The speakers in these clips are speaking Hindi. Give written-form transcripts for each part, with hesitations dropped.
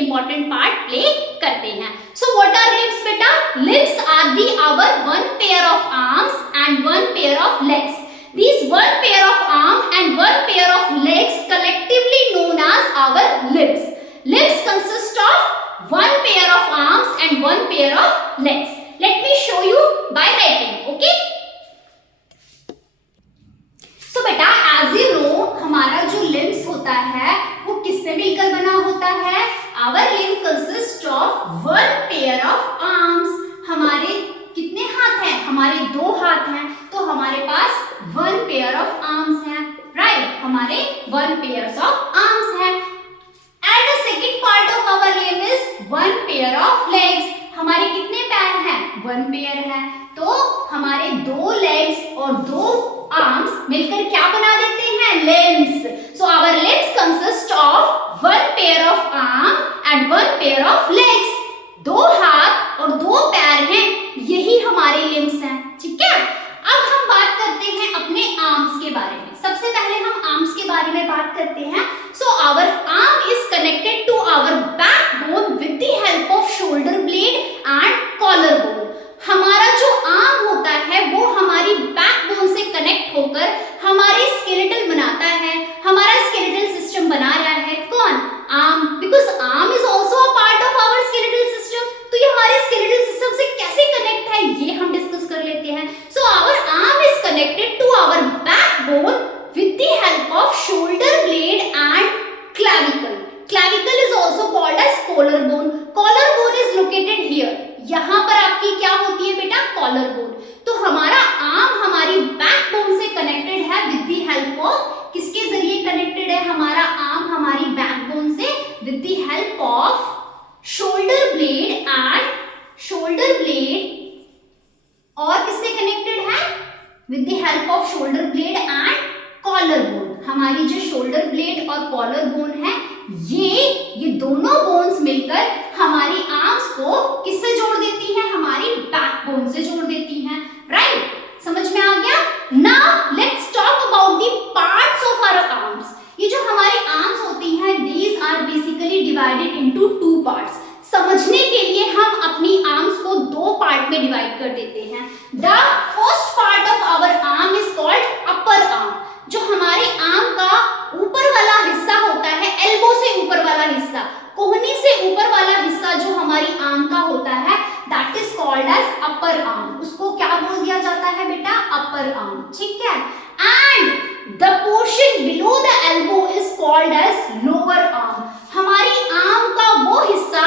इंपॉर्टेंट पार्ट प्ले करते हैं। सो व्हाट आर लिम्स बेटा? Limbs are the our one pair of arms and one pair of legs. These one pair of arm and one pair of legs collectively known as our limbs. Limbs consist of one pair of arms and one pair of legs. Let me show you by writing. Okay? So बेटा, as you know, हमारा जो limbs होता है वो किससे मिलकर बना होता है? Our limb consists of one pair of arms. हमारे कितने हाथ हैं? हमारे दो हाथ हैं, तो हमारे पास वन पेयर ऑफ आर्म्स हैं, राइट? हमारे वन पेयर्स ऑफ आर्म्स हैं। And the second part of our limb is one pair of legs. हमारे कितने पैर हैं? वन पेयर है, तो हमारे दो लेग्स और दो आर्म्स मिलकर क्या बना देते हैं? Limbs. So our limbs consist of one pair of arm and one pair of legs. दो हाथ और दो पैर हैं, यही हमारे लिम्स हैं, ठीक है? अब हम बात करते हैं अपने आर्म्स के बारे में। सबसे पहले हम आर्म्स के बारे में बात करते हैं। So our arm is connected to our backbone with the help of shoulder blade and collar bone. हमारा जो आर्म होता है वो हमारी बैकबोन से कनेक्ट होकर हमारे स्केलेटल बनाता है। हमारा स्केलेटल सिस्टम बना रहा है कौन? Arm, because arm is also a part of our skeletal system. तो ये हमारे स्केलेटल सिस्टम से कैसे कनेक्ट है ये हम डिस्कस कर लेते हैं। So our arm is connected to our backbone with the help of shoulder blade and clavicle. Clavicle is also called as collar bone. Collar bone is located here. यहाँ पर आपकी क्या होती है बेटा? Collar bone. तो हमारा आर्म हमारी बैकबोन से कनेक्टेड है विद द हेल्प ऑफ, किसके जरिए कनेक्टेड है हमारा आर्म हमारी बैकबोन से? With the help of shoulder blade और किससे कनेक्टेड है? With the help of shoulder blade and collar bone. हमारी जो शोल्डर ब्लेड और कॉलर बोन है, ये दोनों बोन्स मिलकर हमारी आर्म्स को किससे जोड़ देती हैं? हमारी बैकबोन से जोड़ देती हैं, राइट? समझ में आ गया? Now let's talk about the parts of our arms. ये जो हमारी आर्म्स होती हैं, these are basically divided into two parts. समझने के लिए हम अपनी आर्म्स को दो पार्ट में डिवाइड कर देते हैं। The first part of our arm is called upper arm. जो हमारे आर्म का ऊपर वाला हिस्सा होता है, एल्बो से ऊपर वाला हिस्सा, कोहनी से ऊपर वाला हिस्सा जो हमारी आर्म का होता है, that is called as upper arm. उसको क्या बोल दिया जाता है बेटा? अपर आर्म, ठीक है? And the portion below the elbow is called as lower arm. हमारी आर्म का वो हिस्सा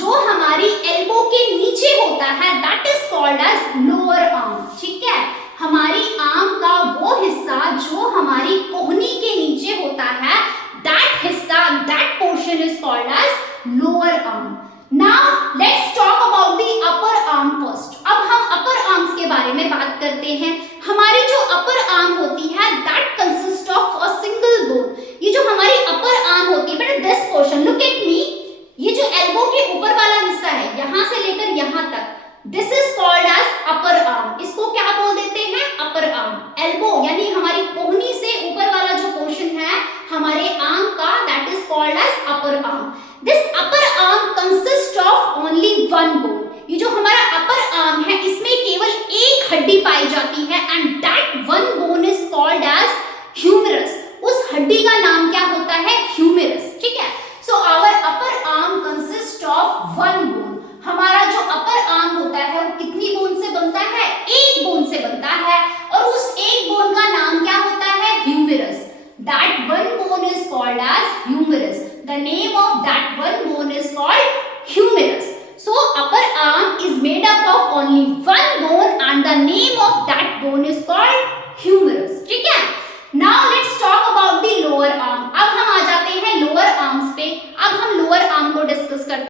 जो हमारी एल्बो के नीचे होता है, that is called as lower arm, ठीक है? हमारी आर्म का वो हिस्सा जो हमारी कोहनी के नीचे होता है, दैट हिस्सा, that portion is called as lower arm. Now let's talk about the upper arm first. अब हम अपर आर्म्स के बारे में बात करते हैं। हमारी जो अपर आर्म होती है, that consist of a single bone. ये जो हमारी अपर आर्म होती है बेटा, this portion, look at me, ये जो एल्बो के ऊपर वाला हिस्सा है, यहां से लेकर यहां तक, this is called as upper arm. इसको क्या बोल देते हैं? Upper arm. एल्बो यानी हमारी कोहनी से ऊपर वाला जो पोर्शन है हमारे आर्म का, that is called as upper arm. This upper arm consist of only one bone. ये जो हमारा अपर आर्म है, इसमें केवल एक हड्डी पाई जाती है, एंड दैट